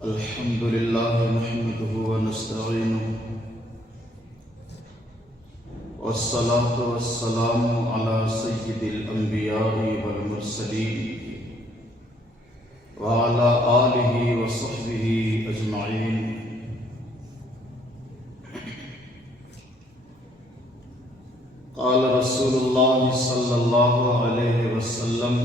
الحمد لله نحمده ونستعينه والصلاة والسلام على سيد الأنبياء والمرسلين وعلى آله وصحبه أجمعين. قال رسول الله صلى الله عليه وسلم: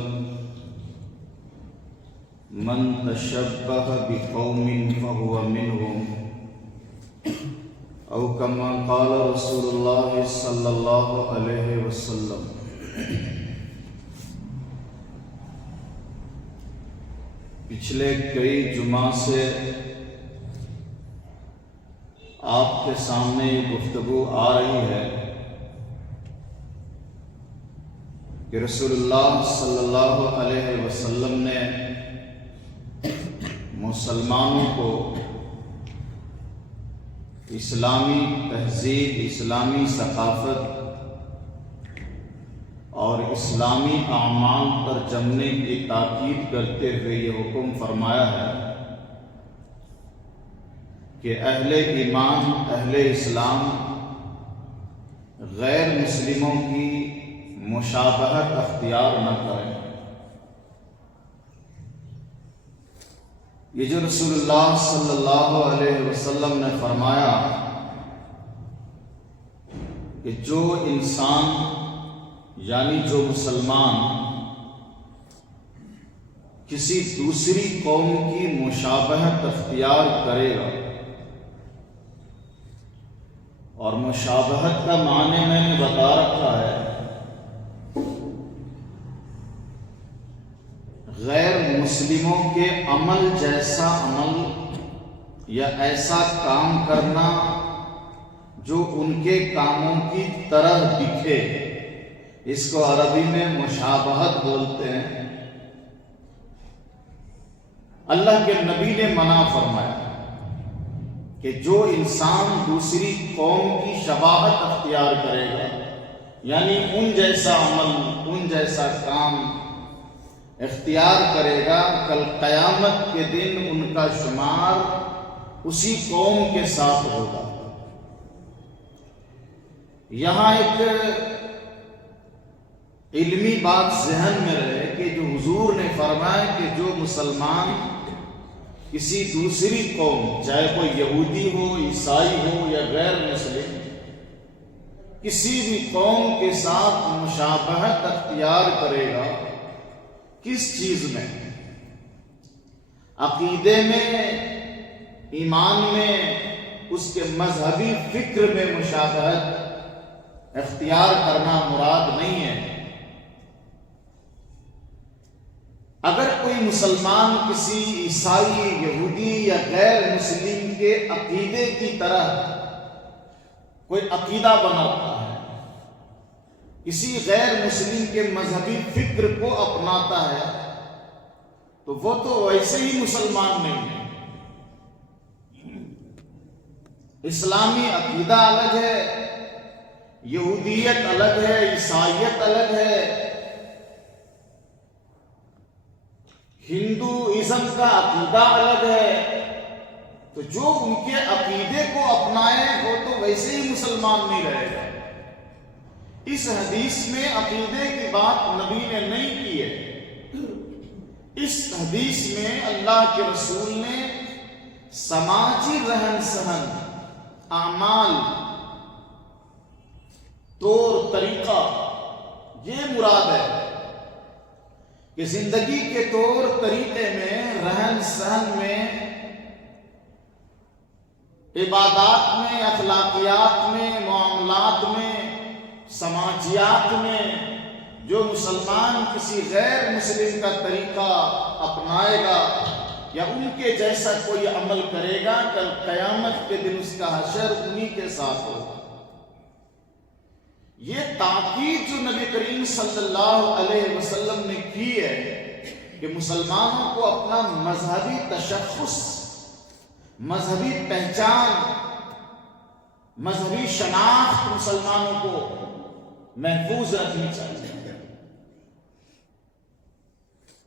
من تشبه بقوم فهو منهم، او كما قال رسول الله صلی اللہ علیہ وسلم. پچھلے کئی جمعہ سے آپ کے سامنے یہ گفتگو آ رہی ہے کہ رسول اللہ صلی اللہ علیہ وسلم نے مسلمانوں کو اسلامی تہذیب، اسلامی ثقافت اور اسلامی اعمال پر جمنے کی تاکید کرتے ہوئے یہ حکم فرمایا ہے کہ اہل ایمان، اہل اسلام غیر مسلموں کی مشابہت اختیار نہ کریں. یہ جو رسول اللہ صلی اللہ علیہ وسلم نے فرمایا کہ جو انسان یعنی جو مسلمان کسی دوسری قوم کی مشابہت اختیار کرے گا، اور مشابہت کا معنی میں نے بتا رکھا ہے غیر مسلموں کے عمل جیسا عمل یا ایسا کام کرنا جو ان کے کاموں کی طرح دکھے، اس کو عربی میں مشابہت بولتے ہیں. اللہ کے نبی نے منع فرمایا کہ جو انسان دوسری قوم کی شباہت اختیار کرے گا، یعنی ان جیسا عمل، ان جیسا کام اختیار کرے گا، کل قیامت کے دن ان کا شمار اسی قوم کے ساتھ ہوگا. یہاں ایک علمی بات ذہن میں رہے کہ جو حضور نے فرمایا کہ جو مسلمان کسی دوسری قوم، چاہے کوئی یہودی ہو، عیسائی ہو یا غیر مسلم، کسی بھی قوم کے ساتھ مشابہت اختیار کرے گا، کس چیز میں؟ عقیدے میں، ایمان میں، اس کے مذہبی فکر میں مشابہت اختیار کرنا مراد نہیں ہے. اگر کوئی مسلمان کسی عیسائی، یہودی یا غیر مسلم کے عقیدے کی طرح کوئی عقیدہ بناتا ہے، کسی غیر مسلم کے مذہبی فکر کو اپناتا ہے، تو وہ تو ویسے ہی مسلمان نہیں ہے. اسلامی عقیدہ الگ ہے، یہودیت الگ ہے، عیسائیت الگ ہے، ہندوازم کا عقیدہ الگ ہے. تو جو ان کے عقیدے کو اپنائے وہ تو ویسے ہی مسلمان نہیں رہے گا. اس حدیث میں عقیدے کی بات نبی نے نہیں کی ہے. اس حدیث میں اللہ کے رسول نے سماجی رہن سہن، اعمال، طور طریقہ، یہ مراد ہے کہ زندگی کے طور طریقے میں، رہن سہن میں، عبادات میں، اخلاقیات میں، معاملات میں، سماجیات میں جو مسلمان کسی غیر مسلم کا طریقہ اپنائے گا یا ان کے جیسا کوئی عمل کرے گا، کل قیامت کے دن اس کا حشر انہی کے ساتھ ہوگا. یہ تاکید جو نبی کریم صلی اللہ علیہ وسلم نے کی ہے کہ مسلمانوں کو اپنا مذہبی تشخص، مذہبی پہچان، مذہبی شناخت مسلمانوں کو محفوظ رکھنی چاہیے.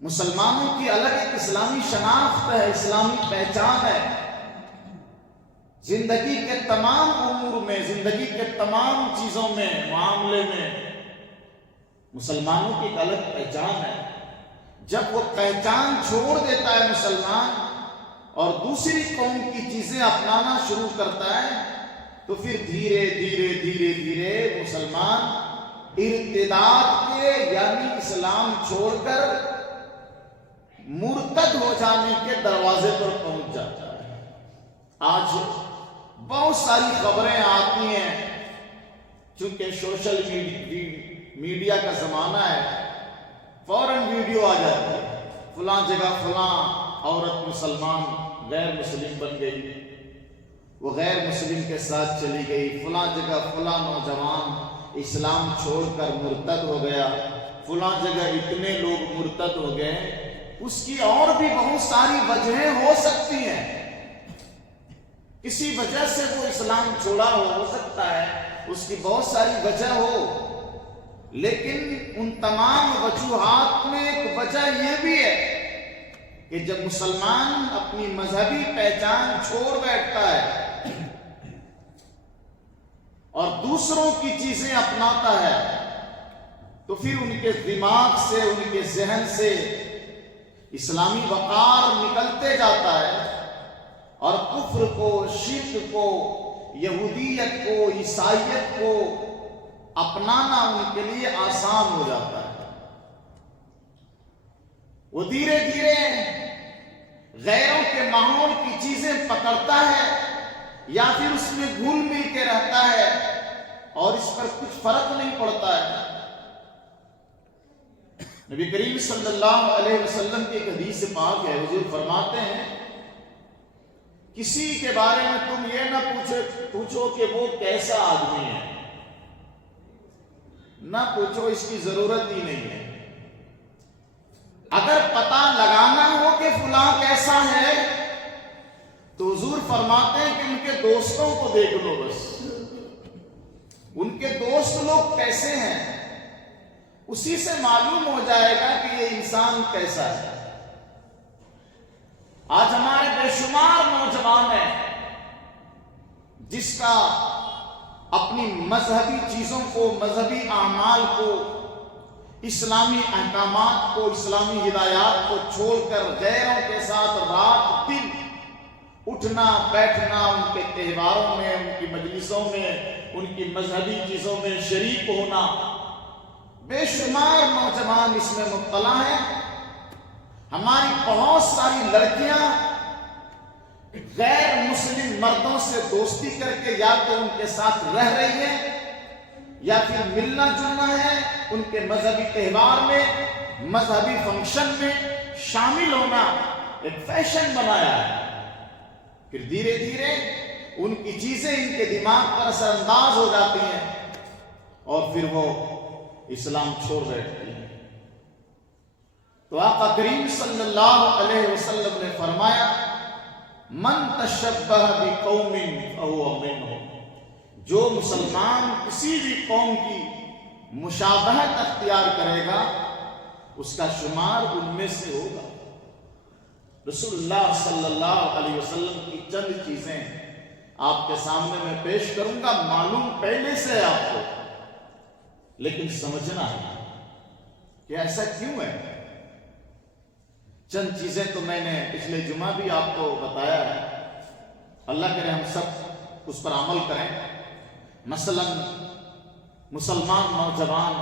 مسلمانوں کی الگ ایک اسلامی شناخت ہے، اسلامی پہچان ہے. زندگی کے تمام امور میں، زندگی کے تمام چیزوں میں، معاملے میں مسلمانوں کی ایک الگ پہچان ہے. جب وہ پہچان چھوڑ دیتا ہے مسلمان اور دوسری قوم کی چیزیں اپنانا شروع کرتا ہے تو پھر دھیرے دھیرے دھیرے دھیرے مسلمان ارتداد کے یعنی اسلام چھوڑ کر مرتد ہو جانے کے دروازے پر پہنچ جاتا ہے. آج بہت ساری خبریں آتی ہیں، چونکہ سوشل میڈیا کا زمانہ ہے، فوراً ویڈیو آ جاتی ہے، فلاں جگہ فلاں عورت مسلمان غیر مسلم بن گئی، وہ غیر مسلم کے ساتھ چلی گئی، فلاں جگہ فلاں نوجوان اسلام چھوڑ کر مرتد ہو گیا، فلاں جگہ اتنے لوگ مرتد ہو گئے. اس کی اور بھی بہت ساری وجہیں ہو سکتی ہیں، کسی وجہ سے وہ اسلام چھوڑا ہو سکتا ہے، اس کی بہت ساری وجہ ہو، لیکن ان تمام وجوہات میں ایک وجہ یہ بھی ہے کہ جب مسلمان اپنی مذہبی پہچان چھوڑ بیٹھتا ہے اور دوسروں کی چیزیں اپناتا ہے تو پھر ان کے دماغ سے، ان کے ذہن سے اسلامی وقار نکلتے جاتا ہے اور کفر کو، شرک کو، یہودیت کو، عیسائیت کو اپنانا ان کے لیے آسان ہو جاتا ہے. وہ دھیرے دھیرے غیروں کے ماحول کی چیزیں پکڑتا ہے یا پھر اس میں گھل مل کے رہتا ہے اور اس پر کچھ فرق نہیں پڑتا ہے. نبی کریم صلی اللہ علیہ وسلم کی ایک حدیث پاک ہے، حضور فرماتے ہیں کسی کے بارے میں تم یہ نہ پوچھو کہ وہ کیسا آدمی ہے، نہ پوچھو، اس کی ضرورت ہی نہیں ہے. اگر پتہ لگانا ہو کہ فلاں کیسا ہے تو حضور فرماتے ہیں کہ ان کے دوستوں کو دیکھ لو، بس ان کے دوست لوگ کیسے ہیں اسی سے معلوم ہو جائے گا کہ یہ انسان کیسا ہے. آج ہمارے بے شمار نوجوان ہیں جس کا اپنی مذہبی چیزوں کو، مذہبی اعمال کو، اسلامی احکامات کو، اسلامی ہدایات کو چھوڑ کر غیروں کے ساتھ رات دن اٹھنا بیٹھنا، ان کے تہواروں میں، ان کی مجلسوں میں، ان کی مذہبی چیزوں میں شریک ہونا. بے شمار نوجوان اس میں مبتلا ہیں. ہماری بہت ساری لڑکیاں غیر مسلم مردوں سے دوستی کر کے یا تو ان کے ساتھ رہ رہی ہیں یا پھر ملنا جلنا ہے، ان کے مذہبی تہوار میں، مذہبی فنکشن میں شامل ہونا ایک فیشن بنایا ہے. پھر دھیرے دھیرے ان کی چیزیں ان کے دماغ پر اثر انداز ہو جاتی ہیں اور پھر وہ اسلام چھوڑ بیٹھتی ہیں. تو آقا کریم صلی اللہ علیہ وسلم نے فرمایا من تشبہ بقوم فہو منہم، جو مسلمان کسی بھی قوم کی مشابہت اختیار کرے گا اس کا شمار ان میں سے ہوگا. رسول اللہ صلی اللہ علیہ وسلم کی چند چیزیں آپ کے سامنے میں پیش کروں گا، معلوم پہلے سے ہے آپ کو، لیکن سمجھنا ہے کہ ایسا کیوں ہے. چند چیزیں تو میں نے پچھلے جمعہ بھی آپ کو بتایا ہے، اللہ کرے ہم سب اس پر عمل کریں. مثلا مسلمان نوجوان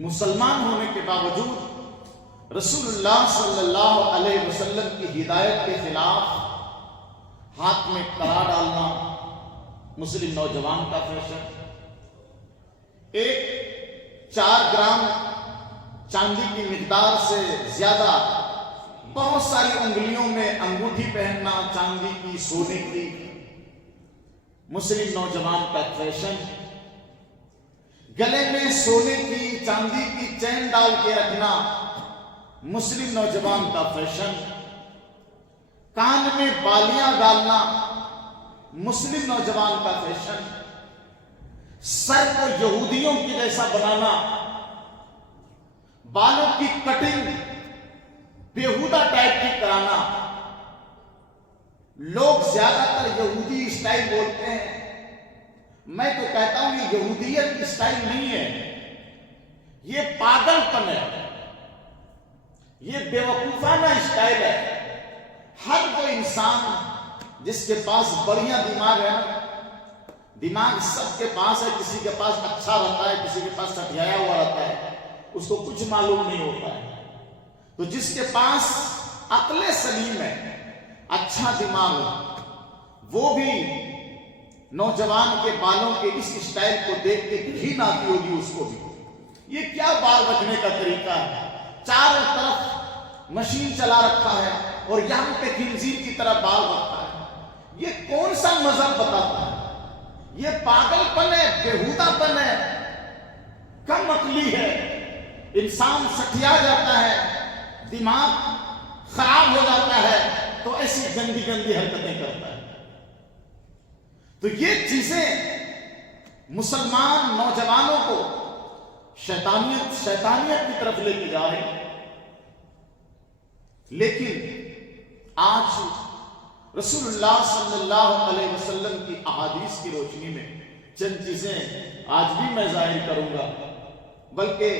مسلمان ہونے کے باوجود رسول اللہ صلی اللہ علیہ وسلم کی ہدایت کے خلاف ہاتھ میں کڑا ڈالنا مسلم نوجوان کا فیشن. ایک 4 گرام چاندی کی مقدار سے زیادہ بہت ساری انگلیوں میں انگوٹھی پہننا چاندی کی، سونے کی، مسلم نوجوان کا فیشن. گلے میں سونے کی، چاندی کی چین ڈال کے رکھنا مسلم نوجوان کا فیشن. کان میں بالیاں ڈالنا مسلم نوجوان کا فیشن. سر کو یہودیوں کی جیسا بنانا، بالوں کی کٹنگ بیہودہ ٹائپ کی کرانا. لوگ زیادہ تر یہودی اسٹائل بولتے ہیں. میں تو کہتا ہوں یہ یہودیت اسٹائل نہیں ہے، یہ پاگل پن ہے، یہ بیوقوفانہ اسٹائل ہے. ہر وہ انسان جس کے پاس بڑھیا دماغ ہے، دماغ سب کے پاس ہے، کسی کے پاس اچھا رہتا ہے، کسی کے پاس سٹیایا ہوا رہتا ہے، اس کو کچھ معلوم نہیں ہوتا ہے. تو جس کے پاس عقل سلیم ہے، اچھا دماغ ہے، وہ بھی نوجوان کے بالوں کے اس اسٹائل کو دیکھ کے گھن آتی ہوگی اس کو بھی. یہ کیا بال رکھنے کا طریقہ ہے؟ چاروں طرف مشین چلا رکھا ہے اور یہاں پہ خنزیر کی طرح بال رکھا ہے. یہ کون سا مذہب بتاتا ہے؟ یہ پاگل پن ہے، بیہودہ پن ہے، کم عقلی ہے. انسان سٹیا جاتا ہے، دماغ خراب ہو جاتا ہے تو ایسی گندی گندی حرکتیں کرتا ہے. تو یہ چیزیں مسلمان نوجوانوں کو شیطانیت کی طرف لے کے جا رہے ہیں. لیکن آج رسول اللہ صلی اللہ علیہ وسلم کی احادیث کی روشنی میں چند چیزیں آج بھی میں ظاہر کروں گا، بلکہ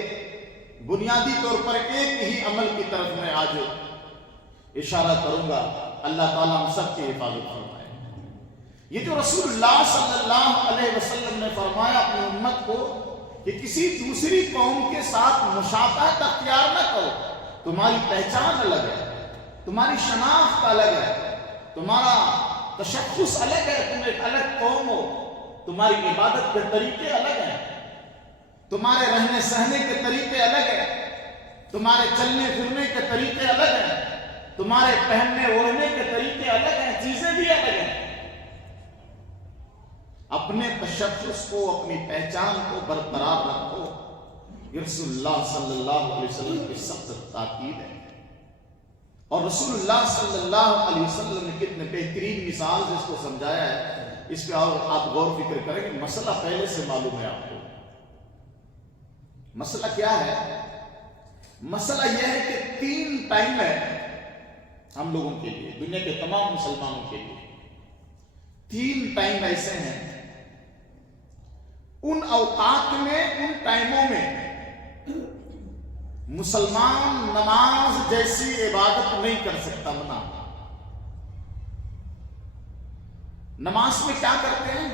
بنیادی طور پر ایک ہی عمل کی طرف میں آج اشارہ کروں گا. اللہ تعالیٰ ہم سب کی حفاظت فرمائے. یہ جو رسول اللہ صلی اللہ علیہ وسلم نے فرمایا اپنی امت کو کہ کسی دوسری قوم کے ساتھ مشابہت اختیار نہ کرو. تمہاری پہچان الگ ہے، تمہاری شناخت الگ ہے، تمہارا تشخص الگ ہے، تم ایک الگ قوم ہو، تمہاری عبادت کے طریقے الگ ہیں، تمہارے رہنے سہنے کے طریقے الگ ہیں، تمہارے چلنے پھرنے کے طریقے الگ ہیں، تمہارے پہننے اوڑھنے کے طریقے الگ ہیں، چیزیں بھی الگ ہیں. اپنے تشخص کو، اپنی پہچان کو برقرار رکھو. یہ رسول اللہ صلی اللہ علیہ وسلم کی سخت تاکید ہے. اور رسول اللہ صلی اللہ علیہ وسلم نے کتنے بہترین مثال سے اس کو سمجھایا ہے. اس پہ آپ غور فکر کریں کہ مسئلہ پہلے سے معلوم ہے آپ کو. مسئلہ کیا ہے؟ مسئلہ یہ ہے کہ 3 ٹائم ہے ہم لوگوں کے لیے، دنیا کے تمام مسلمانوں کے لیے. 3 ٹائم ایسے ہیں، ان اوقات میں، ان ٹائموں میں مسلمان نماز جیسی عبادت نہیں کر سکتا. منع. نماز میں کیا کرتے ہیں؟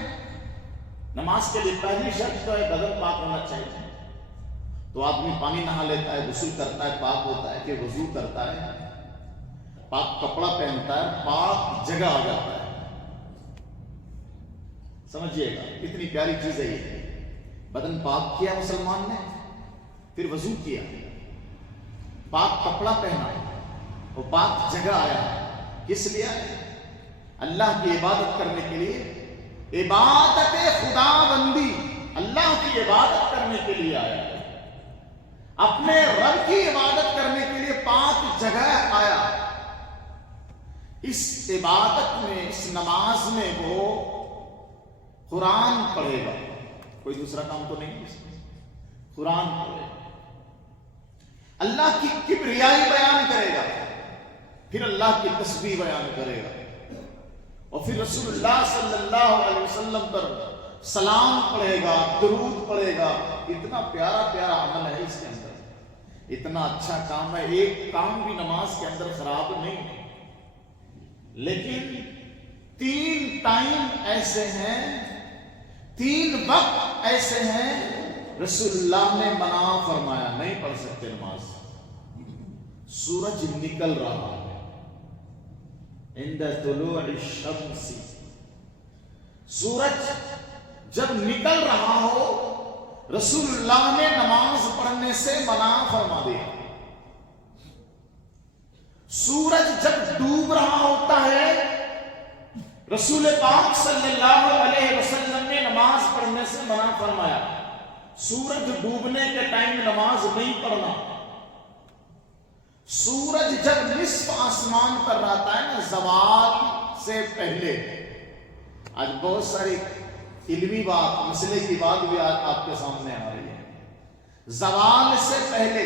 نماز کے لیے پہلی شرط تو ہے بدن پاک ہونا چاہیے. تو آدمی پانی نہا لیتا ہے، غسل کرتا ہے، پاک ہوتا ہے، کہ وضو کرتا ہے، پاک کپڑا پہنتا ہے، پاک جگہ آ جاتا ہے. سمجھیے گا کتنی پیاری چیز ہے یہ. بدن پاک کیا مسلمان نے، پھر وضو کیا، پاک کپڑا پہنا اور پاک جگہ آیا. کس لیے؟ اللہ کی عبادت کرنے کے لیے. عبادت خدا بندی، اللہ کی عبادت کرنے کے لیے آیا، اپنے رب کی عبادت کرنے کے لیے پاک جگہ آیا. اس عبادت میں، اس نماز میں وہ قرآن پڑھے گا. کوئی دوسرا کام تو نہیں اس میں. قرآن پڑھے گا، اللہ کی کبریائی بیان کرے گا، پھر اللہ کی تسبیح بیان کرے گا، اور پھر رسول اللہ صلی اللہ علیہ وسلم پر سلام پڑھے گا، درود پڑھے گا. اتنا پیارا پیارا عمل ہے اس کے اندر، اتنا اچھا کام ہے. ایک کام بھی نماز کے اندر خراب نہیں ہے. لیکن 3 ٹائم ایسے ہیں، 3 وقت ایسے ہیں رسول اللہ نے منع فرمایا نہیں پڑھ سکتے نماز. سورج نکل رہا ہے، عند طلوع الشمس، سورج جب نکل رہا ہو رسول اللہ نے نماز پڑھنے سے منع فرما دیا. سورج جب ڈوب رہا ہوتا ہے رسول پاک صلی اللہ علیہ وسلم نے نماز پڑھنے سے منع فرمایا. سورج ڈوبنے کے ٹائم نماز نہیں پڑھنا. سورج جب نصف آسمان پر رہتا ہے نا، زوال سے پہلے. آج بہت ساری علمی بات، مسئلے کی بات بھی آج آپ کے سامنے آ رہی ہے. زوال سے پہلے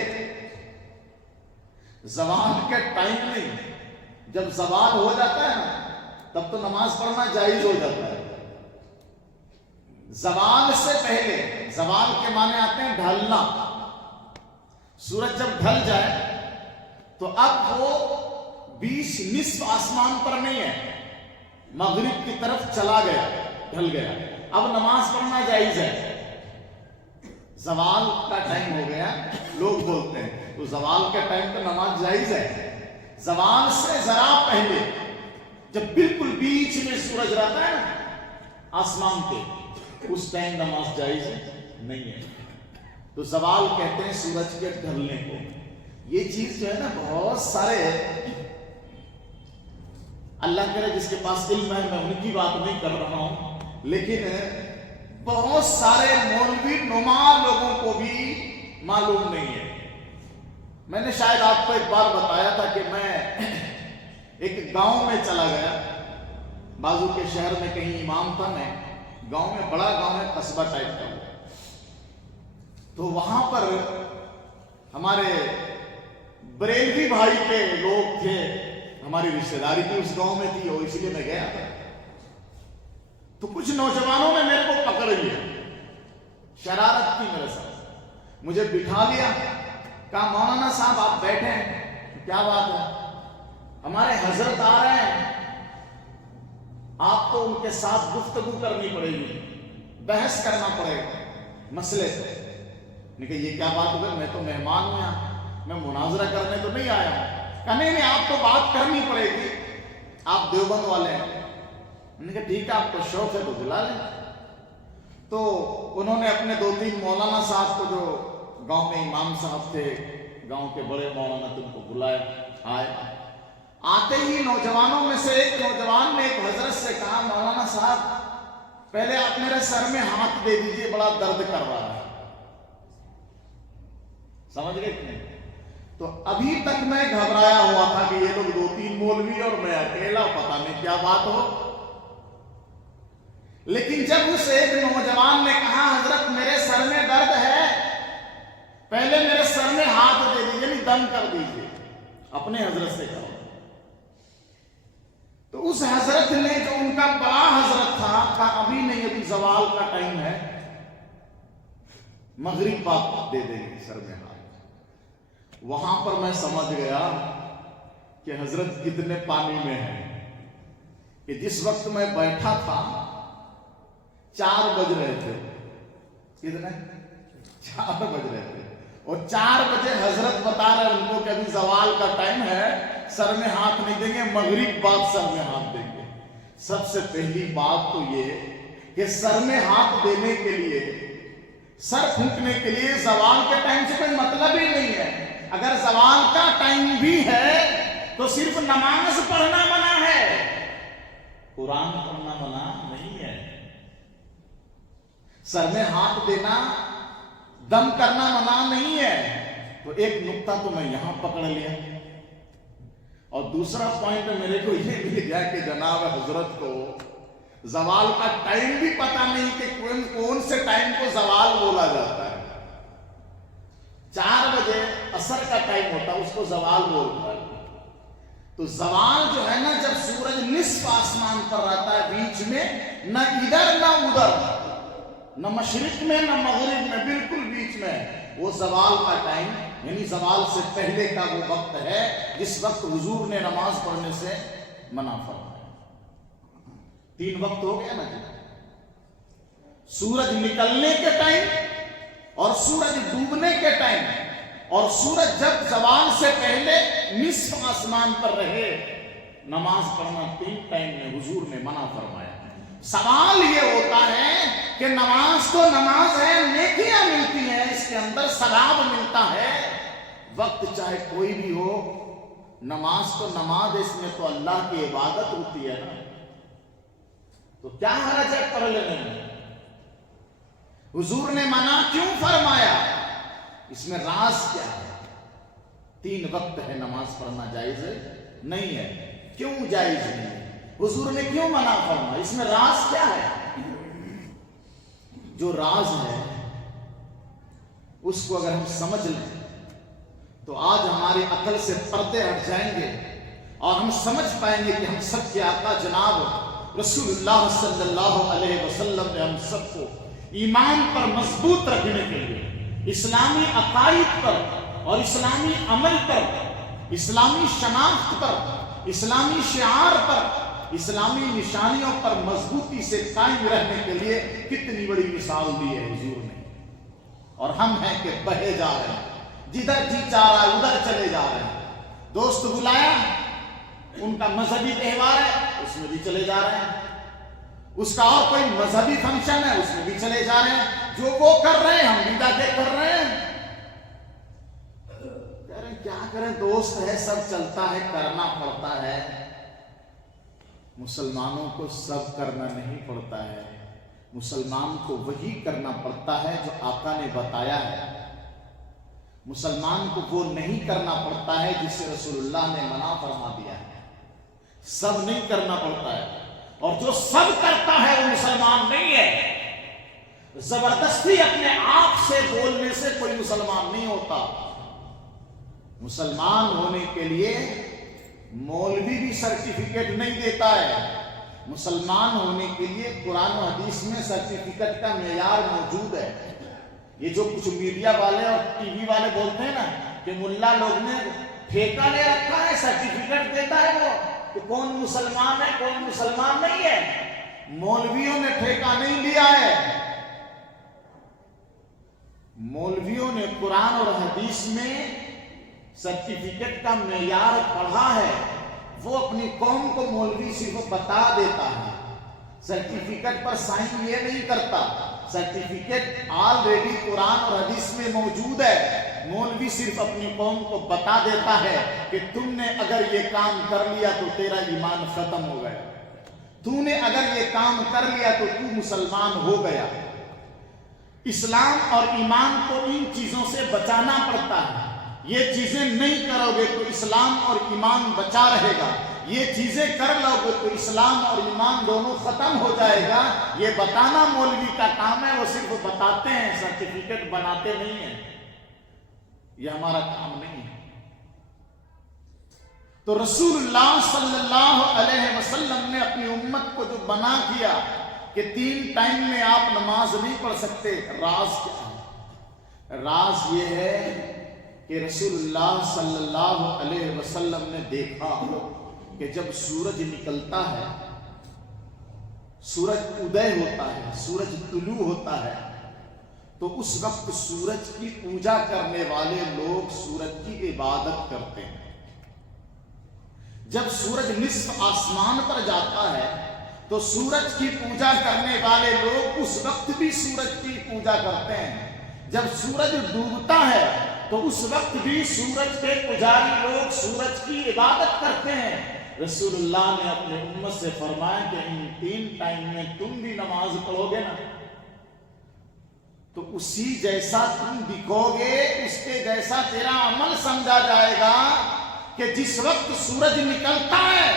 زوال کے ٹائم نہیں، جب زوال ہو جاتا ہے نا تب تو نماز پڑھنا جائز ہو جاتا ہے۔ زوال سے پہلے، زوال کے معنی آتے ہیں ڈھلنا، سورج جب ڈھل جائے تو اب وہ بیچ نصف آسمان پر نہیں ہے، مغرب کی طرف چلا گیا، ڈھل گیا، اب نماز پڑھنا جائز ہے۔ زوال کا ٹائم ہو گیا لوگ بولتے ہیں، تو زوال کے ٹائم پہ نماز جائز ہے۔ زوال سے ذرا پہلے جب بالکل بیچ میں سورج رہتا ہے نا آسمان کے، اس ٹائم نماز جائز نہیں ہے۔ تو زوال کہتے ہیں سورج کے ڈھلنے کو۔ یہ چیز جو ہے نا بہت سارے، اللہ کرے جس کے پاس علم ہے، میں ان کی بات نہیں کر رہا ہوں، لیکن بہت سارے مولوی نما لوگوں کو بھی معلوم نہیں ہے۔ میں نے شاید آپ کو ایک بار بتایا تھا کہ میں ایک گاؤں میں چلا گیا، بازو کے شہر میں کہیں امام تھا، میں گاؤں میں، بڑا گاؤں ہے، قصبہ ٹائپ کا، تو وہاں پر ہمارے بریلوی بھائی کے لوگ تھے، ہماری رشتہ داری کی اس گاؤں میں تھی، اور اسی لیے میں گیا تھا۔ تو کچھ نوجوانوں نے میرے کو پکڑ لیا، شرارت کی میرے ساتھ، مجھے بٹھا لیا، کہا مولانا صاحب آپ بیٹھے ہیں، کیا بات ہے؟ ہمارے حضرت آ رہے ہیں، آپ کو ان کے ساتھ گفتگو کرنی پڑے گی، بحث کرنا پڑے گا مسئلے سے۔ میں کہا یہ کیا بات ہوگی، میں تو مہمان ہوں یہاں، میں مناظرہ کرنے تو نہیں آیا ہوں۔ کہا نہیں آپ کو بات کرنی پڑے گی، آپ دیوبند والے ہیں۔ میں نے کہا ٹھیک ہے، آپ کو شوق ہے تو بلا لیں۔ تو انہوں نے اپنے 2-3 مولانا صاحب کو، جو گاؤں میں امام صاحب تھے، گاؤں کے بڑے مولانا تھے، ان کو بلایا، آئے۔ آتے ہی نوجوانوں میں سے ایک نوجوان نے ایک حضرت سے کہا مولانا صاحب پہلے آپ میرے سر میں ہاتھ دے دیجئے، بڑا درد کر رہا ہے۔ سمجھ گئے کہ نہیں؟ تو ابھی تک میں گھبرایا ہوا تھا کہ یہ لوگ 2-3 مولوی اور میں اکیلا، پتہ نہیں کیا بات ہو۔ لیکن جب اس ایک نوجوان نے کہا حضرت میرے سر میں درد ہے، پہلے میرے سر میں ہاتھ دے دیجئے، یعنی دم کر دیجئے، اپنے حضرت سے کہا، تو اس حضرت نے، جو ان کا بڑا حضرت تھا، کہا ابھی نہیں، ابھی زوال کا ٹائم ہے، مغرب بعد دے دیں گے سر میں ہاتھ۔ وہاں پر میں سمجھ گیا کہ حضرت کتنے پانی میں ہیں، کہ جس وقت میں بیٹھا تھا 4 بج رہے تھے، کتنے 4 بج رہے تھے، اور 4 بجے حضرت بتا رہے ان کو کہ ابھی زوال کا ٹائم ہے، سر میں ہاتھ نہیں دیں گے، مغرب بعد سر میں ہاتھ دیں گے۔ سب سے پہلی بات تو یہ کہ سر میں ہاتھ دینے کے لیے، سر پھونکنے کے لیے زوال کے ٹائم سے کوئی مطلب ہی نہیں ہے۔ اگر زوال کا ٹائم بھی ہے تو صرف نماز پڑھنا منع ہے، قرآن پڑھنا منع نہیں ہے۔ سر میں ہاتھ دینا، دم کرنا منع نہیں ہے۔ تو ایک نقطہ تو میں یہاں پکڑ لیا، اور دوسرا پوائنٹ میرے کو یہ مل گیا کہ جناب حضرت کو زوال کا ٹائم بھی پتہ نہیں کہ کون سے ٹائم کو زوال بولا جاتا ہے۔ 4 بجے عصر کا ٹائم ہوتا ہے، اس کو زوال بولتا ہے۔ تو زوال جو ہے نا، جب سورج نصف آسمان پر رہتا ہے، بیچ میں نہ ادھر نہ ادھر، نہ مشرق میں نہ مغرب میں، بالکل بیچ میں، وہ زوال کا ٹائم، یعنی زوال سے پہلے کا وہ وقت ہے جس وقت حضور نے نماز پڑھنے سے منع فرمایا۔ 3 وقت ہو گیا نا جی، سورج نکلنے کے ٹائم، اور سورج ڈوبنے کے ٹائم، اور سورج جب زوال سے پہلے نصف آسمان پر رہے، نماز پڑھنا 3 ٹائم میں حضور نے منع فرمایا۔ سوال یہ ہوتا ہے کہ نماز تو نماز ہے، نیکیاں ملتی ہیں، اس کے اندر ثواب ملتا ہے، وقت چاہے کوئی بھی ہو، نماز تو نماز، اس میں تو اللہ کی عبادت ہوتی ہے نا، تو کیا حرج ہے پڑھ لینے میں؟ حضور نے منع کیوں فرمایا؟ اس میں راز کیا ہے؟ 3 وقت ہے نماز پڑھنا جائز نہیں ہے، کیوں جائز نہیں ہے؟ حضور نے کیوں منع فرمایا؟ اس میں راز کیا ہے؟ جو راز ہے اس کو اگر ہم سمجھ لیں تو آج ہماری عقل سے پردے ہٹ جائیں گے اور ہم سمجھ پائیں گے کہ ہم سب کے آقا جناب رسول اللہ صلی اللہ علیہ وسلم نے ہم سب کو ایمان پر مضبوط رکھنے کے لیے اسلامی عقائد پر اور اسلامی عمل پر، اسلامی شناخت پر، اسلامی شعار پر، اسلامی نشانیوں پر مضبوطی سے قائم رہنے کے لیے کتنی بڑی مثال دی ہے حضور نے، اور ہم ہیں کہ بہے جا رہے ہیں، جدھر جی چاہ رہا ہے ادھر چلے جا رہے ہیں۔ دوست بلایا، ان کا مذہبی تہوار ہے اس میں بھی چلے جا رہے ہیں، اس کا اور کوئی مذہبی فنکشن ہے اس میں بھی چلے جا رہے ہیں، جو وہ کر رہے ہیں ہم بھی جا کے کر رہے ہیں۔ کہہ رہے ہیں کیا کریں دوست ہے، سب چلتا ہے، کرنا پڑتا ہے۔ مسلمانوں کو سب کرنا نہیں پڑتا ہے، مسلمان کو وہی کرنا پڑتا ہے جو آقا نے بتایا ہے۔ مسلمان کو وہ نہیں کرنا پڑتا ہے جسے رسول اللہ نے منع فرما دیا ہے۔ سب نہیں کرنا پڑتا ہے، اور جو سب کرتا ہے وہ مسلمان نہیں ہے۔ زبردستی اپنے آپ سے بولنے سے کوئی مسلمان نہیں ہوتا۔ مسلمان ہونے کے لیے مولوی بھی سرٹیفکیٹ نہیں دیتا ہے، مسلمان ہونے کے لیے قرآن و حدیث میں سرٹیفکیٹ کا معیار موجود ہے۔ یہ جو کچھ میڈیا والے اور ٹی وی والے بولتے ہیں نا کہ ملا لوگ نے ٹھیکہ لے رکھا ہے، سرٹیفکیٹ دیتا ہے وہ کہ کون مسلمان ہے کون مسلمان نہیں ہے۔ مولویوں نے ٹھیکہ نہیں لیا ہے، مولویوں نے قرآن اور حدیث میں سرٹیفکیٹ کا معیار پڑھا ہے۔ وہ اپنی قوم کو مولوی صرف بتا دیتا ہے، سرٹیفکیٹ پر سائن یہ نہیں کرتا۔ سرٹیفکیٹ آلریڈی قرآن اور حدیث میں موجود ہے، مولوی صرف اپنی قوم کو بتا دیتا ہے کہ تم نے اگر یہ کام کر لیا تو تیرا ایمان ختم ہو گیا، تو نے اگر یہ کام کر لیا تو تو مسلمان ہو گیا۔ اسلام اور ایمان کو ان چیزوں سے بچانا پڑتا ہے۔ یہ چیزیں نہیں کرو گے تو اسلام اور ایمان بچا رہے گا، یہ چیزیں کر لو گے تو اسلام اور ایمان دونوں ختم ہو جائے گا۔ یہ بتانا مولوی کا کام ہے، وہ صرف بتاتے ہیں، سرٹیفکیٹ بناتے نہیں ہیں، یہ ہمارا کام نہیں ہے۔ تو رسول اللہ صلی اللہ علیہ وسلم نے اپنی امت کو جو بنا کیا کہ 3 ٹائم میں آپ نماز نہیں پڑھ سکتے، راز کیا ہے؟ راز یہ ہے کہ رسول اللہ صلی اللہ علیہ وسلم نے دیکھا کہ جب سورج نکلتا ہے، سورج ادے ہوتا ہے، سورج طلوع ہوتا ہے، تو اس وقت سورج کی پوجا کرنے والے لوگ سورج کی عبادت کرتے ہیں۔ جب سورج نصف آسمان پر جاتا ہے تو سورج کی پوجا کرنے والے لوگ اس وقت بھی سورج کی پوجا کرتے ہیں۔ جب سورج ڈوبتا ہے تو اس وقت بھی سورج کے پجاری لوگ سورج کی عبادت کرتے ہیں۔ رسول اللہ نے اپنے امت سے فرمایا کہ ان 3 ٹائم میں تم بھی نماز پڑھو گے نا تو اسی جیسا تم دکھو گے، اس کے جیسا تیرا عمل سمجھا جائے گا کہ جس وقت سورج نکلتا ہے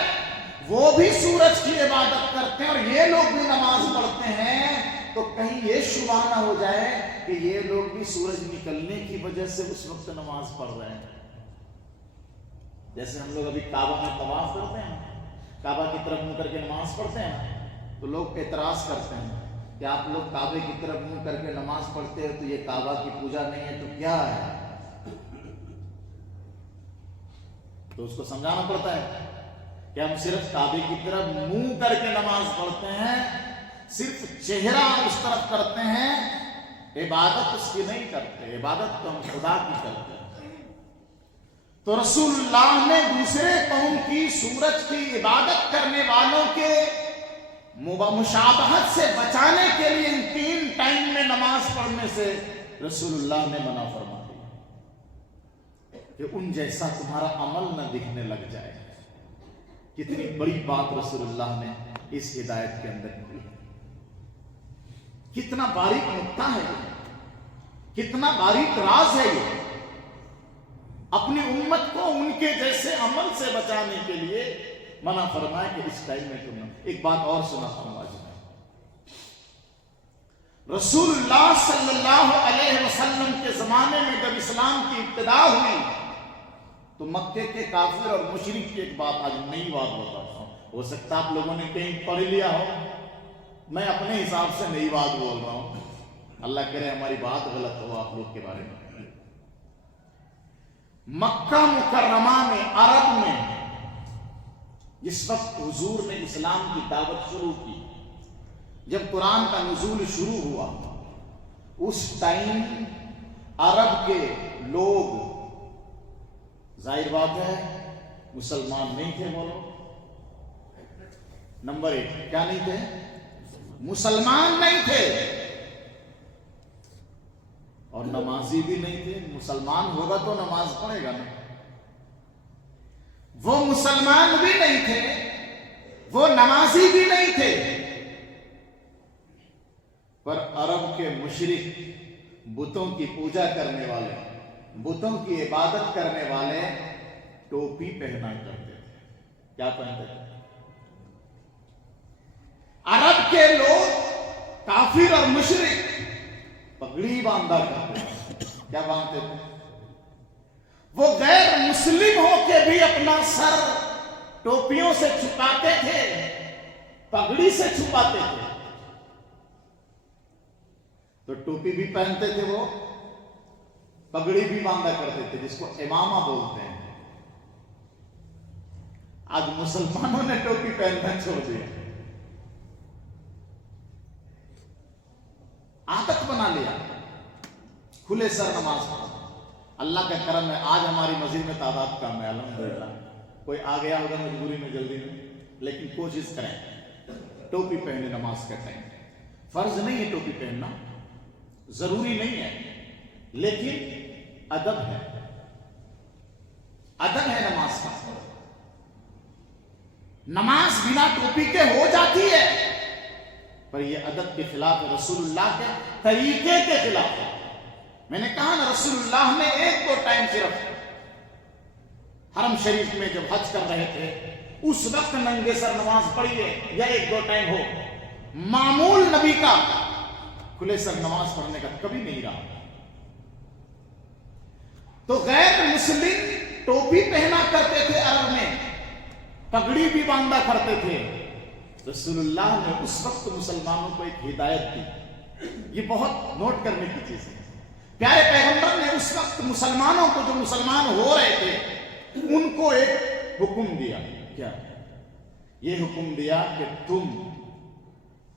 وہ بھی سورج کی عبادت کرتے ہیں اور یہ لوگ بھی نماز پڑھتے ہیں، تو کہیں یہ شبہ نہ ہو جائے کہ یہ لوگ بھی سورج نکلنے کی وجہ سے اس وقت نماز پڑھ رہے ہیں۔ جیسے ہم لوگ ابھی کعبہ میں طواف کرتے ہیں، کعبہ کی طرف منہ کر کے نماز پڑھتے ہیں، تو لوگ اعتراض کرتے ہیں کہ آپ لوگ کعبے کی طرف منہ کر کے نماز پڑھتے ہو تو یہ کعبہ کی پوجا نہیں ہے تو کیا ہے؟ تو اس کو سمجھانا پڑتا ہے کہ ہم صرف کعبے کی طرف منہ کر کے نماز پڑھتے ہیں، صرف چہرہ اس طرف کرتے ہیں، عبادت اس کی نہیں کرتے، عبادت تو ہم خدا کی کرتے ہیں۔ تو رسول اللہ نے دوسرے قوم کی سورج کی عبادت کرنے والوں کے مشابہت سے بچانے کے لیے ان 3 ٹائم میں نماز پڑھنے سے رسول اللہ نے منع فرما دیا کہ ان جیسا تمہارا عمل نہ دکھنے لگ جائے۔ کتنی بڑی بات رسول اللہ نے اس ہدایت کے اندر کی ہے، کتنا باریک نقطہ ہے یہ، کتنا باریک راز ہے یہ۔ اپنی امت کو ان کے جیسے عمل سے بچانے کے لیے منع فرمائے کہ اس ٹائم میں تم۔ ایک بات اور سناتا ہوں آج میں، رسول اللہ صلی اللہ علیہ وسلم کے زمانے میں جب اسلام کی ابتدا ہوئی تو مکے کے کافر اور مشرک کی ایک بات آج نئی بات بتاتا ہوں، ہو سکتا آپ لوگوں نے کہیں پڑھ لیا ہو، میں اپنے حساب سے نئی بات بول رہا ہوں، اللہ کرے ہماری بات غلط ہو آپ لوگ کے بارے میں۔ مکہ مکرمہ میں، عرب میں جس وقت حضور نے اسلام کی دعوت شروع کی، جب قرآن کا نزول شروع ہوا، اس ٹائم عرب کے لوگ ظاہر بات ہے مسلمان نہیں تھے، بولو نمبر ایک، کیا نہیں تھے؟ مسلمان نہیں تھے، اور نمازی بھی نہیں تھے۔ مسلمان ہوگا تو نماز پڑھے گا نا، وہ مسلمان بھی نہیں تھے، وہ نمازی بھی نہیں تھے، پر عرب کے مشرک بتوں کی پوجا کرنے والے، بتوں کی عبادت کرنے والے ٹوپی پہنا کرتے تھے۔ کیا پہنتے تھے؟ عرب کے لوگ کافر اور مشرک پگڑی باندھا کرتے تھے۔ کیا باندھتے تھے؟ وہ غیر مسلم ہو کے بھی اپنا سر ٹوپیوں سے چھپاتے تھے، پگڑی سے چھپاتے تھے۔ تو ٹوپی بھی پہنتے تھے، وہ پگڑی بھی باندھا کرتے تھے، جس کو امامہ بولتے ہیں۔ آج مسلمانوں نے ٹوپی پہننا چھوڑ دیا، عادت بنا لیا، کھلے سر نماز پڑھنا۔ اللہ کا کرم ہے آج ہماری مسجد میں تعداد کم ہے الحمدللہ، کوئی آ گیا ہوگا مجبوری میں جلدی میں، لیکن کوشش کریں ٹوپی پہنے نماز کا ٹائم۔ فرض نہیں ہے ٹوپی پہننا، ضروری نہیں ہے، لیکن ادب ہے، ادب ہے نماز کا۔ نماز بنا ٹوپی کے ہو جاتی ہے، پر یہ ادب کے خلاف ہے، رسول اللہ کے طریقے کے خلاف ہے۔ میں نے کہا نا رسول اللہ نے ایک دو ٹائم صرف حرم شریف میں جب حج کر رہے تھے اس وقت ننگے سر نماز پڑھی ہے، یا ایک دو ٹائم ہو، معمول نبی کا کھلے سر نماز پڑھنے کا کبھی نہیں رہا۔ تو غیر مسلم ٹوپی پہنا کرتے تھے، عرب میں پگڑی بھی باندھا کرتے تھے۔ رسول اللہ نے اس وقت مسلمانوں کو ایک ہدایت دی، یہ بہت نوٹ کرنے کی چیز ہے۔ پیارے پیغمبر نے اس وقت مسلمانوں کو، جو مسلمان ہو رہے تھے، ان کو ایک حکم دیا۔ کیا؟ یہ حکم دیا کہ تم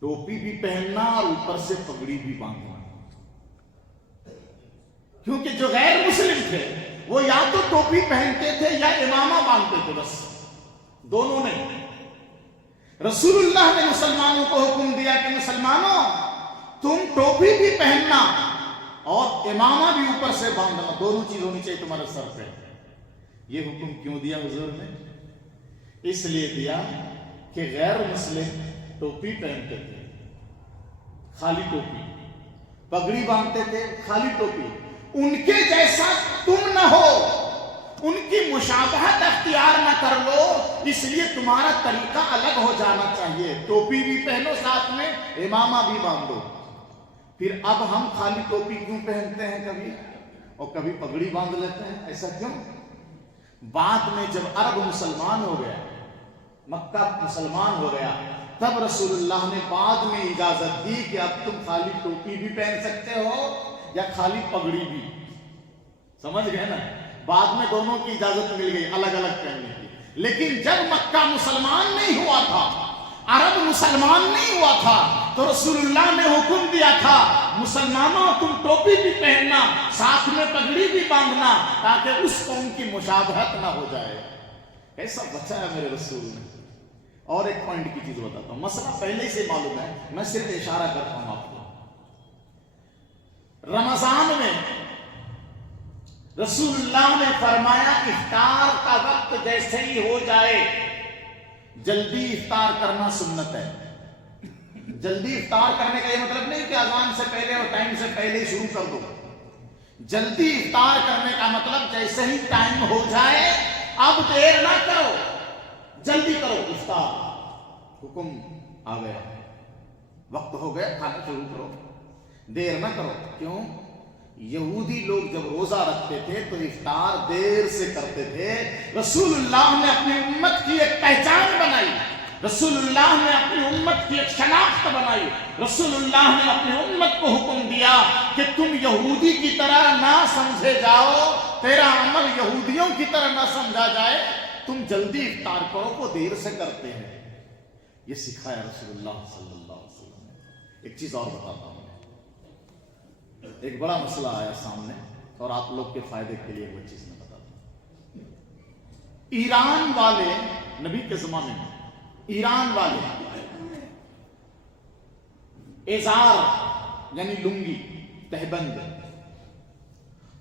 ٹوپی بھی پہننا اور اوپر سے پگڑی بھی باندھنا، کیونکہ جو غیر مسلم تھے وہ یا تو ٹوپی پہنتے تھے یا امامہ باندھتے تھے، بس دونوں نہیں۔ رسول اللہ نے مسلمانوں کو حکم دیا کہ مسلمانوں تم ٹوپی بھی پہننا اور امامہ بھی اوپر سے باندھنا، دونوں چیز ہونی چاہیے تمہارے سر پہ۔ یہ حکم کیوں دیا حضور نے؟ اس لیے دیا کہ غیر مسلم ٹوپی پہنتے تھے، خالی ٹوپی، پگڑی باندھتے تھے، خالی ٹوپی، ان کے جیسا تم نہ ہو، ان کی مشابہت اختیار نہ کر لو، اس لیے تمہارا طریقہ الگ ہو جانا چاہیے۔ ٹوپی بھی پہنو، ساتھ میں امامہ بھی باندھو۔ پھر اب ہم خالی ٹوپی کیوں پہنتے ہیں کبھی، اور کبھی پگڑی باندھ لیتے ہیں، ایسا کیوں؟ بعد میں جب عرب مسلمان ہو گیا، مکہ مسلمان ہو گیا، تب رسول اللہ نے بعد میں اجازت دی کہ اب تم خالی ٹوپی بھی پہن سکتے ہو یا خالی پگڑی بھی۔ سمجھ گئے نا؟ بعد میں دونوں کی اجازت مل گئی الگ الگ پہننے کی۔ لیکن جب مکہ مسلمان نہیں ہوا تھا، عرب مسلمان نہیں ہوا تھا، تو رسول اللہ نے حکم دیا تھا مسلمانوں تم ٹوپی بھی پہننا، ساتھ میں پگڑی بھی باندھنا، تاکہ اس قوم کی مشابہت نہ ہو جائے۔ ایسا بچا ہے میرے رسول نے۔ اور ایک پوائنٹ کی چیز بتاتا ہوں، مسئلہ پہلے ہی سے معلوم ہے، میں صرف اشارہ کرتا ہوں آپ کو۔ رمضان میں رسول اللہ نے فرمایا افطار کا وقت جیسے ہی ہو جائے جلدی افطار کرنا سنت ہے۔ جلدی افطار کرنے کا یہ مطلب نہیں کہ اذان سے پہلے اور ٹائم سے پہلے شروع کر دو۔ جلدی افطار کرنے کا مطلب جیسے ہی ٹائم ہو جائے اب دیر نہ کرو، جلدی کرو افطار۔ حکم آ گیا، وقت ہو گیا، کھانا شروع کرو، دیر نہ کرو۔ کیوں؟ یہودی لوگ جب روزہ رکھتے تھے تو افطار دیر سے کرتے تھے. رسول اللہ نے اپنی امت کی ایک پہچان بنائی, رسول اللہ نے اپنی امت کی ایک شناخت بنائی. رسول اللہ نے اپنی امت کو حکم دیا کہ تم یہودی کی طرح نہ سمجھے جاؤ, تیرا عمل یہودیوں کی طرح نہ سمجھا جائے, تم جلدی افطار کرو, وہ دیر سے کرتے ہیں. یہ سکھایا رسول اللہ صلی اللہ علیہ وسلم نے. ایک چیز اور بتاتا ہوں, ایک بڑا مسئلہ آیا سامنے اور آپ لوگ کے فائدے کے لیے وہ چیز میں بتاتا ہوں. ایران والے نبی کے زمانے میں ایران والے ازار یعنی لنگی تہبند,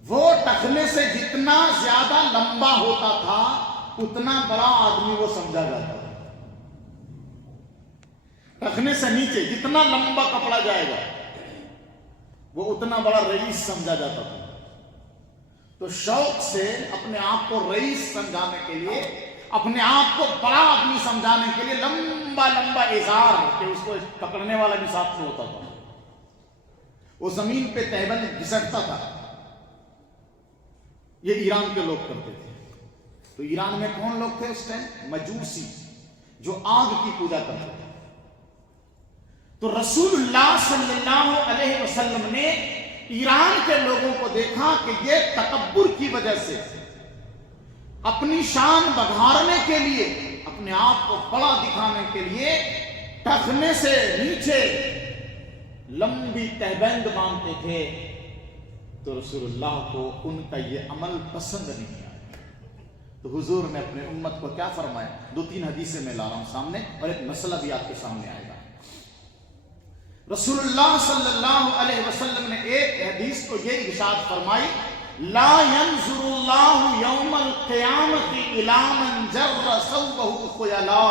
وہ ٹخنے سے جتنا زیادہ لمبا ہوتا تھا اتنا بڑا آدمی وہ سمجھا جاتا تھا. ٹخنے سے نیچے جتنا لمبا کپڑا جائے گا وہ اتنا بڑا رئیس سمجھا جاتا تھا. تو شوق سے اپنے آپ کو رئیس سمجھانے کے لیے, اپنے آپ کو بڑا آدمی سمجھانے کے لیے لمبا لمبا ازار, کہ اس کو پکڑنے والا بھی ساتھ میں ہوتا تھا, وہ زمین پہ تہبند گھسٹتا تھا. یہ ایران کے لوگ کرتے تھے. تو ایران میں کون لوگ تھے اس ٹائم؟ مجوسی, جو آگ کی پوجا کرتے تھے. تو رسول اللہ صلی اللہ علیہ وسلم نے ایران کے لوگوں کو دیکھا کہ یہ تکبر کی وجہ سے, اپنی شان بڑھانے کے لیے, اپنے آپ کو بڑا دکھانے کے لیے ٹخنے سے نیچے لمبی تہبند باندھتے تھے. تو رسول اللہ کو ان کا یہ عمل پسند نہیں آیا. تو حضور نے اپنے امت کو کیا فرمایا؟ 2-3 حدیثیں میں لا رہا ہوں سامنے, اور ایک مسئلہ بھی آپ کے سامنے آئے گا. رسول اللہ صلی اللہ علیہ وسلم نے ایک حدیث کو یہ ارشاد فرمائی, لا ينظر اللہ یوم القیامت الی من جر ثوبہ خیلا.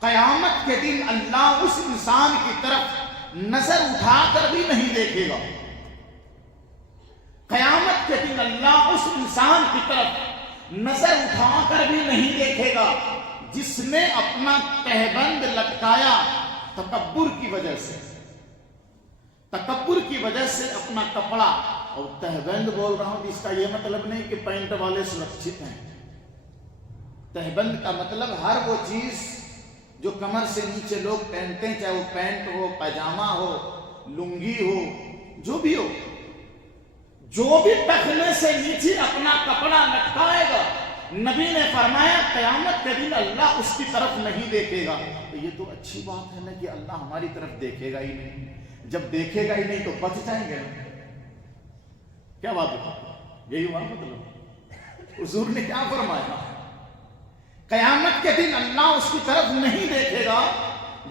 قیامت کے دن اللہ اس انسان کی طرف نظر اٹھا کر بھی نہیں دیکھے گا. قیامت کے دن اللہ اس انسان کی طرف نظر اٹھا کر بھی نہیں دیکھے گا جس نے اپنا تہبند لٹکایا تکبر کی وجہ سے. تکبر کی وجہ سے اپنا کپڑا, اور تہبند بول رہا ہوں اس کا یہ مطلب نہیں کہ پینٹ والے سرکشت ہیں. تہبند کا مطلب ہر وہ چیز جو کمر سے نیچے لوگ پہنتے ہیں, چاہے وہ پینٹ ہو, پاجامہ ہو, لنگی ہو, جو بھی ہو, جو بھی ٹخنے سے نیچے اپنا کپڑا لٹکائے گا, نبی نے فرمایا قیامت کے دن اللہ اس کی طرف نہیں دیکھے گا. تو یہ تو اچھی بات ہے نا کہ اللہ ہماری طرف دیکھے گا ہی نہیں. جب دیکھے گا ہی نہیں تو بچ جائیں گے. کیا بات ہے, یہی ہوا مطلب. حضور نے کیا فرمایا؟ قیامت کے دن اللہ اس کی طرف نہیں دیکھے گا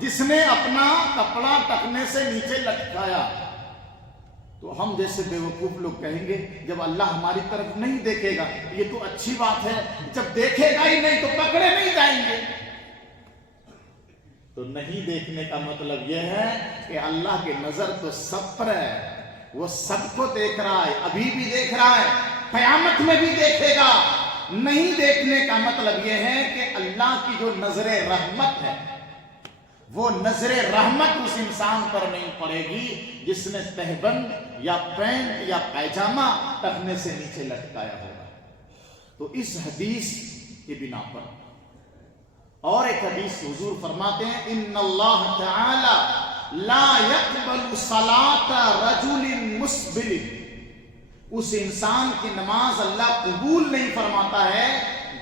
جس نے اپنا کپڑا ٹخنے سے نیچے لٹکایا. تو ہم جیسے بیوقوف لوگ کہیں گے جب اللہ ہماری طرف نہیں دیکھے گا یہ تو اچھی بات ہے, جب دیکھے گا ہی نہیں تو پکڑے نہیں جائیں گے. تو نہیں دیکھنے کا مطلب یہ ہے کہ اللہ کی نظر تو سب پر ہے, وہ سب کو دیکھ رہا ہے, ابھی بھی دیکھ رہا ہے, قیامت میں بھی دیکھے گا. نہیں دیکھنے کا مطلب یہ ہے کہ اللہ کی جو نظر رحمت ہے وہ نظر رحمت اس انسان پر نہیں پڑے گی جس نے تہبند یا پینٹ یا پیجامہ ٹخنے سے نیچے لٹکایا ہوگا. تو اس حدیث کی بنا پر اور ایک حدیث حضور فرماتے ہیں ان اللہ تعالی لا يقبل صلاة رجل مسبل. اس انسان کی نماز اللہ قبول نہیں فرماتا ہے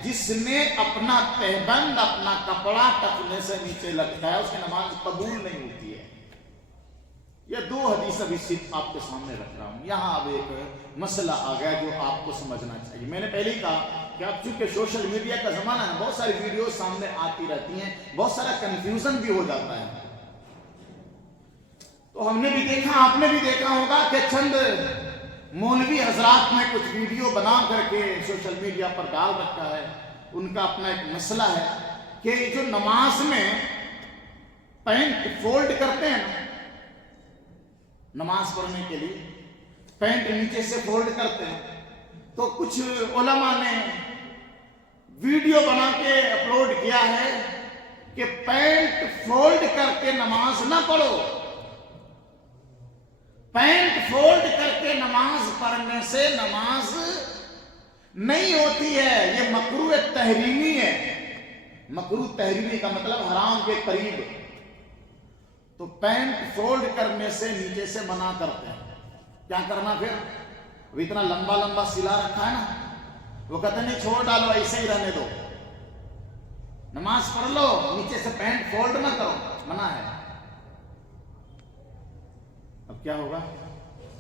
جس نے اپنا تہبند, اپنا کپڑا ٹخنے سے نیچے لٹکایا, اس کی نماز قبول نہیں ہوتی ہے. یہ 2 حدیث ابھی صرف آپ کے سامنے رکھ رہا ہوں. یہاں اب ایک مسئلہ آ گیا جو آپ کو سمجھنا چاہیے. میں نے پہلے ہی کہا کہ اب چونکہ سوشل میڈیا کا زمانہ ہے, بہت ساری ویڈیو سامنے آتی رہتی ہیں, بہت سارا کنفیوژن بھی ہو جاتا ہے. تو ہم نے بھی دیکھا, آپ نے بھی دیکھا ہوگا کہ چند مولوی حضرات نے کچھ ویڈیو بنا کر کے سوشل میڈیا پر ڈال رکھا ہے. ان کا اپنا ایک مسئلہ ہے کہ جو نماز میں پینٹ فولڈ کرتے ہیں نا, نماز پڑھنے کے لیے پینٹ نیچے سے فولڈ کرتے ہیں, تو کچھ علماء نے ویڈیو بنا کے اپلوڈ کیا ہے کہ پینٹ فولڈ کر کے نماز نہ پڑھو. پینٹ فولڈ کر کے نماز پڑھنے سے نماز نہیں ہوتی ہے، یہ مکروہ تحریمی ہے۔ مکروہ تحریمی کا مطلب حرام کے قریب۔ تو پینٹ فولڈ کرنے سے نیچے سے منع کرتے ہیں۔ کیا کرنا پھر؟ اب اتنا لمبا لمبا سلا رکھا ہے نا، وہ کہتے نہیں چھوڑ ڈالو، ایسے ہی رہنے دو، نماز پڑھ لو، نیچے سے پینٹ فولڈ نہ کرو، منع ہے۔ اب کیا ہوگا؟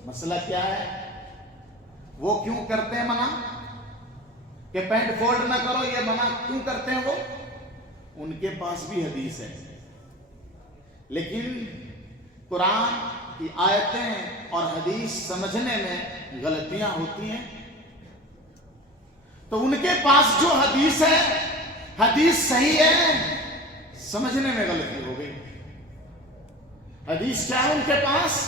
مسئلہ کیا ہے؟ وہ کیوں کرتے ہیں منع کہ پینٹ فولڈ نہ کرو؟ یہ منع کیوں کرتے ہیں وہ؟ ان کے پاس بھی حدیث ہے، لیکن قرآن کی آیتیں اور حدیث سمجھنے میں غلطیاں ہوتی ہیں۔ تو ان کے پاس جو حدیث ہے، حدیث صحیح ہے، سمجھنے میں غلطی ہو گئی۔ حدیث کیا ہے ان کے پاس؟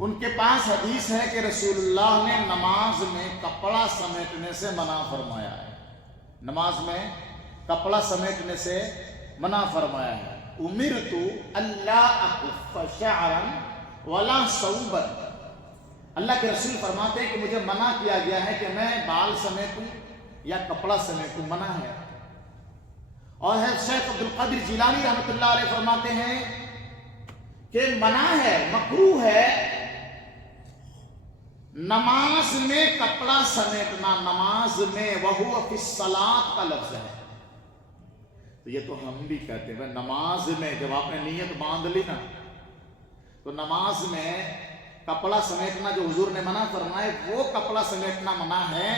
ان کے پاس حدیث ہے کہ رسول اللہ نے نماز میں کپڑا سمیٹنے سے منع فرمایا ہے، نماز میں کپڑا سمیٹنے سے منع فرمایا ہے۔ امرت الا اکف شعرا ولا ثوبا، اللہ کے رسول فرماتے ہیں کہ مجھے منع کیا گیا ہے کہ میں بال سمیٹوں یا کپڑا سمیٹوں، منع ہے۔ اور ہے شیخ عبد القادر جیلانی رحمۃ اللہ علیہ فرماتے ہیں کہ منع ہے، مکروہ ہے نماز میں کپڑا سمیٹنا، نماز میں، وہو فی الصلاۃ کا لفظ ہے۔ تو یہ تو ہم بھی کہتے ہیں نماز میں، جب آپ نے نیت باندھ لی نا، تو نماز میں کپڑا سمیٹنا جو حضور نے منع فرمائے، وہ کپڑا سمیٹنا منع ہے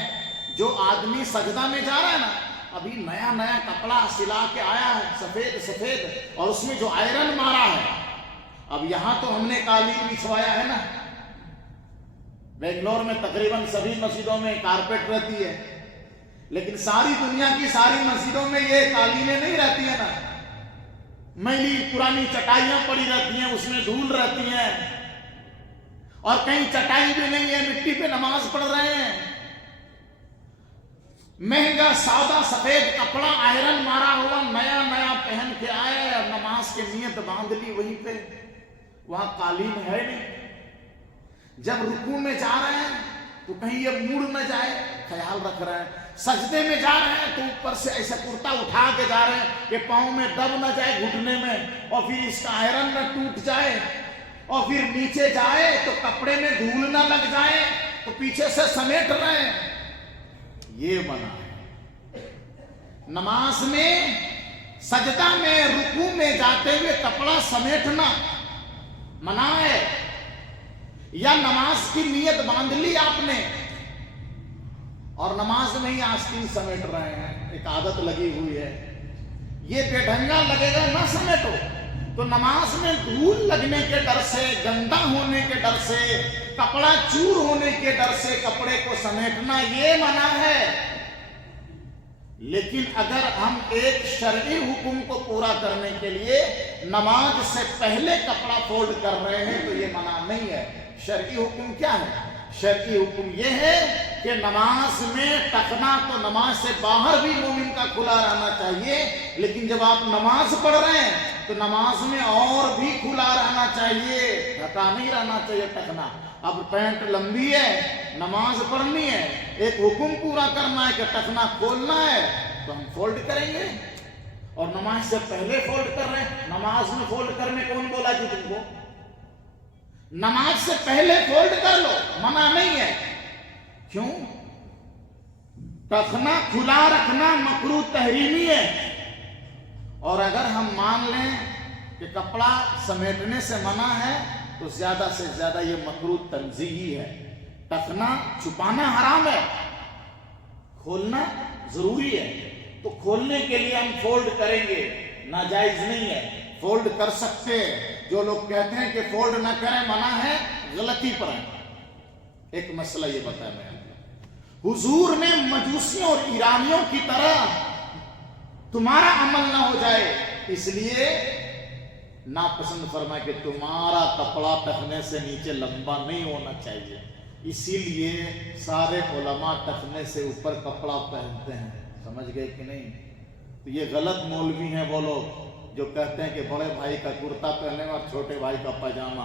جو آدمی سجدہ میں جا رہا ہے نا، ابھی نیا نیا کپڑا سلا کے آیا ہے سفید سفید، اور اس میں جو آئرن مارا ہے، اب یہاں تو ہم نے قالین بچھوایا ہے نا، بنگلور میں تقریباً سبھی مسجدوں میں کارپیٹ رہتی ہے، لیکن ساری دنیا کی ساری مسجدوں میں یہ قالینیں نہیں رہتی ہیں نا، میلی پرانی چٹائیاں پڑی رہتی ہیں، اس میں دھول رہتی ہیں، اور کہیں چٹائی بھی نہیں ہے، مٹی پہ نماز پڑھ رہے ہیں، مہنگا سادہ سفید کپڑا آئرن مارا ہوا نیا نیا پہن کے آئے اور نماز کی نیت باندھ لی وہیں پہ، وہاں قالین ہے نہیں۔ جب رکوع میں جا رہے ہیں تو کہیں یہ مڑ نہ جائے، خیال رکھ رہے ہیں، سجدے میں جا رہے ہیں تو اوپر سے ایسا کرتا اٹھا کے جا رہے ہیں کہ پاؤں میں دب نہ جائے گھٹنے میں، اور پھر اس کا آئرن نہ ٹوٹ جائے، اور پھر نیچے جائے تو کپڑے میں دھول نہ لگ جائے، تو پیچھے سے سمیٹ رہے ہیں، یہ منع ہے۔ نماز میں، سجدہ میں، رکوع میں جاتے ہوئے کپڑا سمیٹنا منع ہے۔ یا نماز کی نیت باندھ لی آپ نے اور نماز میں ہی آستین سمیٹ رہے ہیں، ایک عادت لگی ہوئی ہے، یہ بے ڈھنگا لگے گا نہ سمیٹو، تو نماز میں دھول لگنے کے ڈر سے، گندا ہونے کے ڈر سے، کپڑا چور ہونے کے ڈر سے کپڑے کو سمیٹنا یہ منع ہے۔ لیکن اگر ہم ایک شرعی حکم کو پورا کرنے کے لیے نماز سے پہلے کپڑا فولڈ کر رہے ہیں تو یہ منع نہیں ہے۔ شرعی حکم کیا ہے؟ شرعی حکم یہ ہے کہ نماز میں ٹکنا تو نماز سے باہر بھی مومن کا کھلا رہنا چاہیے، لیکن جب آپ نماز پڑھ رہے ہیں تو نماز میں اور بھی کھلا رہنا چاہیے، ڈھکا نہیں رہنا چاہیے ٹکنا۔ اب پینٹ لمبی ہے، نماز پڑھنی ہے، ایک حکم پورا کرنا ہے کہ ٹکنا کھولنا ہے، تو ہم فولڈ کریں گے، اور نماز سے پہلے فولڈ کر رہے ہیں۔ نماز میں فولڈ کرنے کون بولا جی تم کو؟ نماز سے پہلے فولڈ کر لو، منع نہیں ہے۔ کیوں؟ ٹکنا کھلا رکھنا مکروہ تحریمی ہے، اور اگر ہم مان لیں کہ کپڑا سمیٹنے سے منع ہے تو زیادہ سے زیادہ یہ مکروہ تنزیہی ہے۔ ٹکنا چھپانا حرام ہے، کھولنا ضروری ہے، تو کھولنے کے لیے ہم فولڈ کریں گے، ناجائز نہیں ہے، فولڈ کر سکتے۔ جو لوگ کہتے ہیں کہ فولڈ نہ کریں منع ہے، غلطی پر ہیں۔ ایک مسئلہ یہ بتایا میں نے، حضور نے مجوسیوں اور ایرانیوں کی طرح تمہارا عمل نہ ہو جائے اس لیے ناپسند فرمائے کہ تمہارا کپڑا ٹکنے سے نیچے لمبا نہیں ہونا چاہیے، اسی لیے سارے علماء ٹکنے سے اوپر کپڑا پہنتے ہیں۔ سمجھ گئے کہ نہیں؟ تو یہ غلط مولوی ہیں وہ لوگ جو کہتے ہیں کہ بڑے بھائی کا کرتا پہنے اور چھوٹے بھائی کا پاجامہ،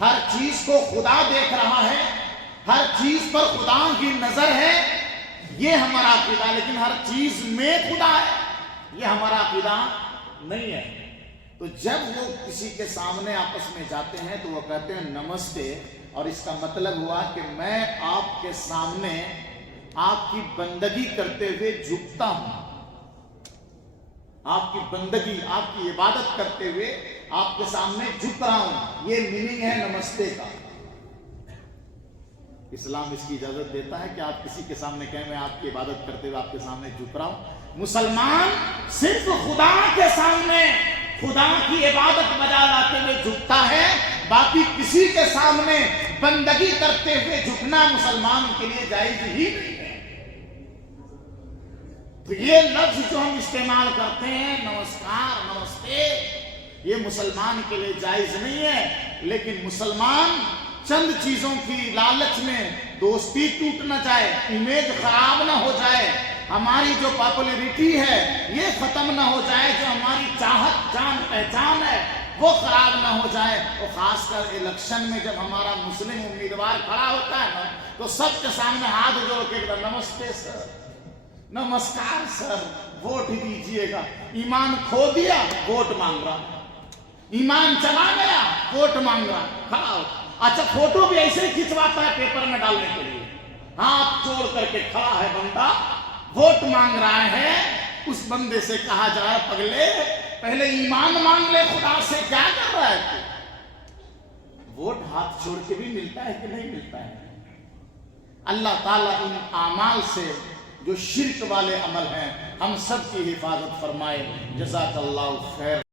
ہر چیز کو خدا دیکھ رہا ہے، ہر چیز پر خدا کی نظر ہے، یہ ہمارا عقیدہ ہے۔ لیکن ہر چیز میں خدا ہے، یہ ہمارا عقیدہ نہیں ہے۔ تو جب وہ کسی کے سامنے آپس میں جاتے ہیں تو وہ کہتے ہیں نمستے، اور اس کا مطلب ہوا کہ میں آپ کے سامنے آپ کی بندگی کرتے ہوئے جھکتا ہوں، آپ کی بندگی، آپ کی عبادت کرتے ہوئے آپ کے سامنے جھک رہا ہوں، یہ میننگ ہے نمستے کا۔ اسلام اس کی اجازت دیتا ہے کہ آپ کسی کے سامنے کہیں میں آپ کی عبادت کرتے ہوئے آپ کے سامنے جھک رہا ہوں۔ مسلمان صرف خدا کے سامنے خدا کی عبادت بجا لاتے ہوئے جھکتا ہے، باقی کسی کے سامنے بندگی کرتے ہوئے جھکنا مسلمان کے لیے جائز ہی نہیں ہے۔ تو یہ لفظ جو ہم استعمال کرتے ہیں نمسکار، نمستے، یہ مسلمان کے لیے جائز نہیں ہے۔ لیکن مسلمان چند چیزوں کی لالچ میں دوستی ٹوٹ نہ جائے، امیج خراب نہ ہو جائے، ہماری جو پاپولیرٹی ہے یہ ختم نہ ہو جائے، جو ہماری چاہت جان پہچان ہے وہ خراب نہ ہو جائے۔ اور خاص کر الیکشن میں جب ہمارا مسلم امیدوار کھڑا ہوتا ہے نا تو سب کے سامنے ہاتھ جوڑ کے نمستے سر، نمسکار سر، ووٹ دیجئے گا۔ ایمان کھو دیا، ووٹ مانگ رہا، ایمان چلا گیا، ووٹ مانگ رہا، کھڑا ہو۔ اچھا فوٹو بھی ایسے ہی کھنچواتا ہے پیپر میں ڈالنے کے لیے، ہاتھ جوڑ کر کے کھڑا ہے بندہ، ووٹ مانگ رہا ہے۔ اس بندے سے کہا جائے پگلے پہلے ایمان مانگ لے خدا سے، کیا کر رہا ہے تو؟ ووٹ ہاتھ چھوڑ کے بھی ملتا ہے کہ نہیں ملتا ہے؟ اللہ تعالیٰ ان اعمال سے جو شرک والے عمل ہیں ہم سب کی حفاظت فرمائے۔ جزاک اللہ خیر۔